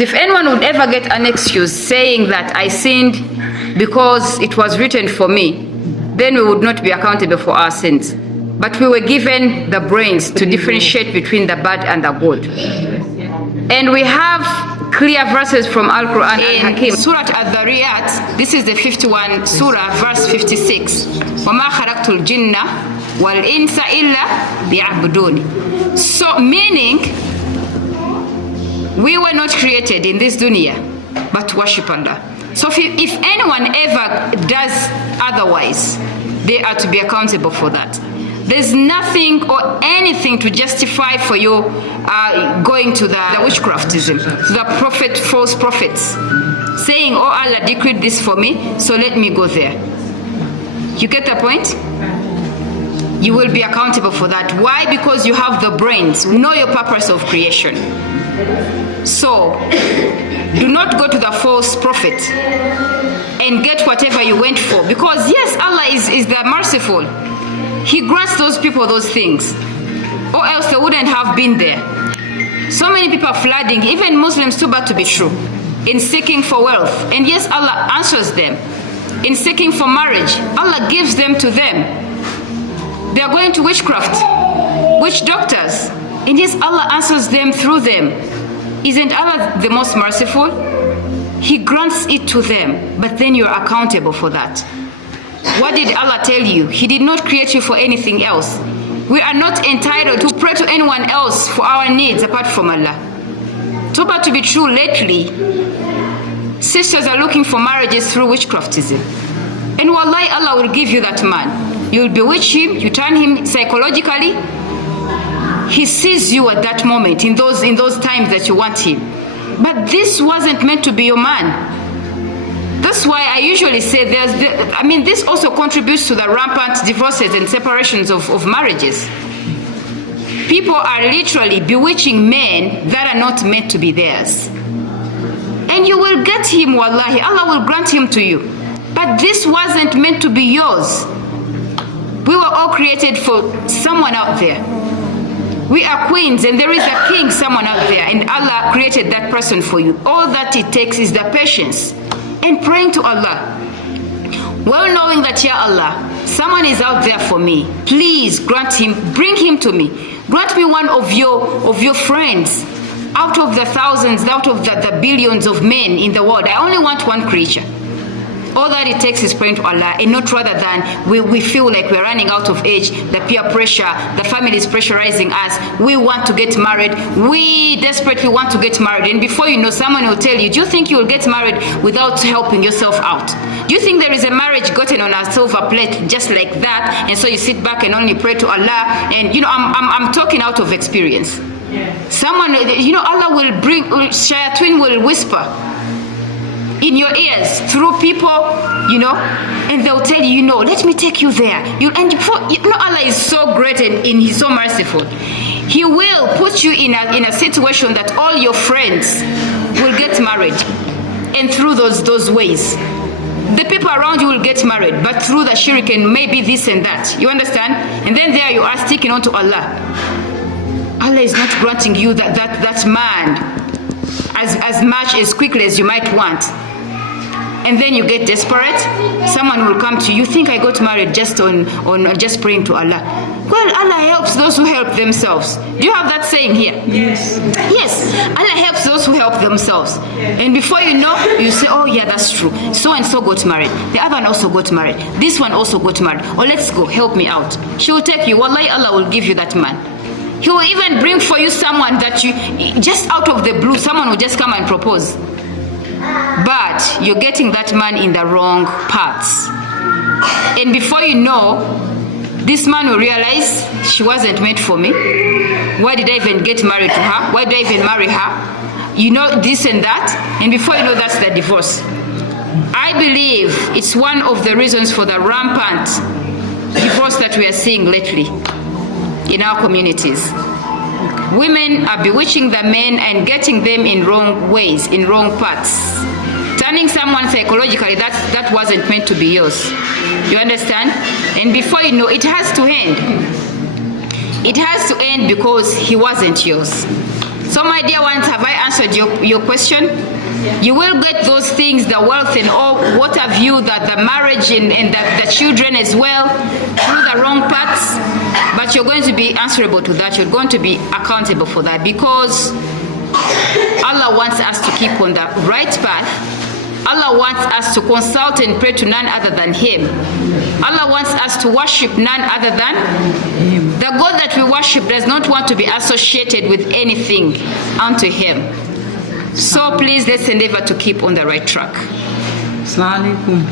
Because if anyone would ever get an excuse saying that I sinned because it was written for me, then we would not be accountable for our sins. But we were given the brains to differentiate between the bad and the good. And we have clear verses from Al-Quran in Surah Al-Dhariyat. This is the 51 Surah, verse 56. وَمَا خَلَقْتُ الْجِنَّ وَالْإِنسَ إِلَّا لِيَعْبُدُونِ. So meaning, we were not created in this dunya, but to worship Allah. So if anyone ever does otherwise, they are to be accountable for that. There's nothing or anything to justify for you going to the witchcraftism, to the false prophets, saying, oh, Allah decreed this for me, so let me go there. You get the point? You will be accountable for that. Why? Because you have the brains, know your purpose of creation. So, do not go to the false prophet and get whatever you went for. Because yes, Allah is the merciful. He grants those people those things, or else they wouldn't have been there. So many people are flooding, even Muslims too bad to be true, in seeking for wealth. And yes, Allah answers them. In seeking for marriage, Allah gives them to them. They are going to witchcraft, witch doctors. And yes, Allah answers them through them. Isn't Allah the most merciful? He grants it to them, but then you're accountable for that. What did Allah tell you? He did not create you for anything else. We are not entitled to pray to anyone else for our needs apart from Allah. So bad to be true, lately, sisters are looking for marriages through witchcraftism. And wallahi, Allah will give you that man. You'll bewitch him, you turn him psychologically. He sees you at that moment, in those times that you want him. But this wasn't meant to be your man. That's why I usually say this also contributes to the rampant divorces and separations of marriages. People are literally bewitching men that are not meant to be theirs. And you will get him, wallahi. Allah will grant him to you. But this wasn't meant to be yours. We were all created for someone out there. We are queens and there is a king, someone out there, and Allah created that person for you. All that it takes is the patience and praying to Allah. Well knowing that, Ya Allah, someone is out there for me. Please grant him, bring him to me. Grant me one of your friends out of the thousands, out of the billions of men in the world. I only want one creature. All that it takes is praying to Allah, and not rather than we feel like we're running out of age, the peer pressure, the family is pressurizing us, we want to get married, we desperately want to get married, and before you know, someone will tell you, do you think you will get married without helping yourself out? Do you think there is a marriage gotten on a silver plate just like that, and so you sit back and only pray to Allah? And you know, I'm talking out of experience. Yeah. Someone, you know, Allah will bring, Shayateen will whisper in your ears through people, you know, and they'll tell you, you know, let me take you there. Allah is so great and He's so merciful. He will put you in a situation that all your friends will get married, and through those ways, the people around you will get married, but through the shirk and maybe this and that. You understand? And then there you are sticking on to Allah. Allah is not granting you that man as much as quickly as you might want. And then you get desperate. Someone will come to you. You think I got married just on just praying to Allah? Well, Allah helps those who help themselves. Do you have that saying here? Yes. Yes. Allah helps those who help themselves. And before you know, you say, oh yeah, that's true. So and so got married. The other one also got married. This one also got married. Oh, let's go. Help me out. She will take you. Wallahi, Allah will give you that man. He will even bring for you someone that you, just out of the blue, someone will just come and propose. But you're getting that man in the wrong paths. And before you know, this man will realize she wasn't meant for me. Why did I even get married to her? Why did I even marry her? You know, this and that. And before you know, that's the divorce. I believe it's one of the reasons for the rampant divorce that we are seeing lately in our communities. Women are bewitching the men and getting them in wrong ways, in wrong paths. Turning someone psychologically, that wasn't meant to be yours. You understand? And before you know, it has to end. It has to end because he wasn't yours. So my dear ones, have I answered your question? You will get those things, the wealth and all, what have you, that the marriage and the children as well, through the wrong paths, but you're going to be answerable to that. You're going to be accountable for that, because Allah wants us to keep on the right path. Allah wants us to consult and pray to none other than Him. Allah wants us to worship none other than Him. The God that we worship does not want to be associated with anything unto Him. So please, let's endeavor to keep on the right track. Assalamu alaikum.